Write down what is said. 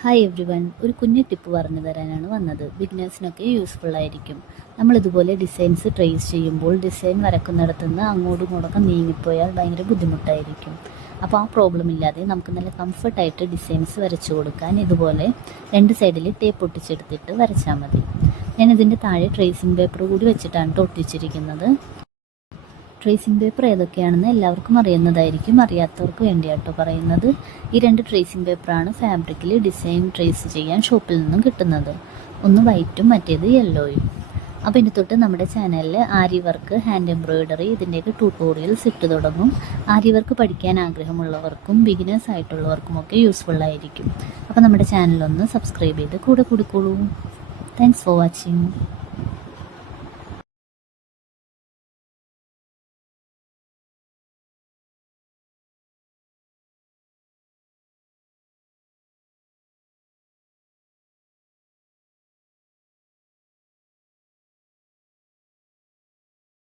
Hi every one, ഒരു കുഞ്ഞു tip പറഞ്ഞു തരാനാണ് വന്നത്. ബിഗിനേഴ്സിനൊക്കെ യൂസ്ഫുൾ ആയിരിക്കും. നമ്മളിതുപോലെ ഡിസൈൻസ് ട്രേസ് ചെയ്യുമ്പോൾ ഡിസൈൻ വരക്കുന്നിടത്തുനിന്ന് അങ്ങോട്ടും ഇങ്ങോട്ടൊക്കെ നീങ്ങിപ്പോയാൽ ഭയങ്കര ബുദ്ധിമുട്ടായിരിക്കും. അപ്പോൾ ആ പ്രോബ്ലം ഇല്ലാതെ നമുക്ക് നല്ല കംഫർട്ടായിട്ട് ഡിസൈൻസ് വരച്ചു കൊടുക്കാൻ ഇതുപോലെ രണ്ട് സൈഡിൽ ടേപ്പ് ഒട്ടിച്ചെടുത്തിട്ട് വരച്ചാൽ മതി. ഞാനിതിൻ്റെ താഴെ ട്രേസിങ് പേപ്പർ കൂടി വെച്ചിട്ടാണ് ഒട്ടിച്ചിരിക്കുന്നത്. ട്രേസിംഗ് പേപ്പർ ഏതൊക്കെയാണെന്ന് എല്ലാവർക്കും അറിയുന്നതായിരിക്കും, അറിയാത്തവർക്ക് വേണ്ടിയാട്ടോ പറയുന്നത്. ഈ രണ്ട് ട്രേസിംഗ് പേപ്പറാണ് ഫാബ്രിക്കിൽ ഡിസൈൻ ട്രേസ് ചെയ്യാൻ ഷോപ്പിൽ നിന്നും കിട്ടുന്നത്. ഒന്ന് വൈറ്റും മറ്റേത് യെല്ലോയും. അപ്പോൾ ഇനി തൊട്ട് നമ്മുടെ ചാനലിൽ ആരി വർക്ക്, ഹാൻഡ് എംബ്രോയിഡറി ഇതിൻ്റെയൊക്കെ ട്യൂട്ടോറിയൽസ് ഇട്ട് തുടങ്ങും. ആരി വർക്ക് പഠിക്കാൻ ആഗ്രഹമുള്ളവർക്കും ബിഗിനേഴ്സ് ആയിട്ടുള്ളവർക്കും ഒക്കെ യൂസ്ഫുൾ ആയിരിക്കും. അപ്പോൾ നമ്മുടെ ചാനലൊന്ന് സബ്സ്ക്രൈബ് ചെയ്ത് കൂടെ കൂടിക്കോളൂ. Thanks for watching.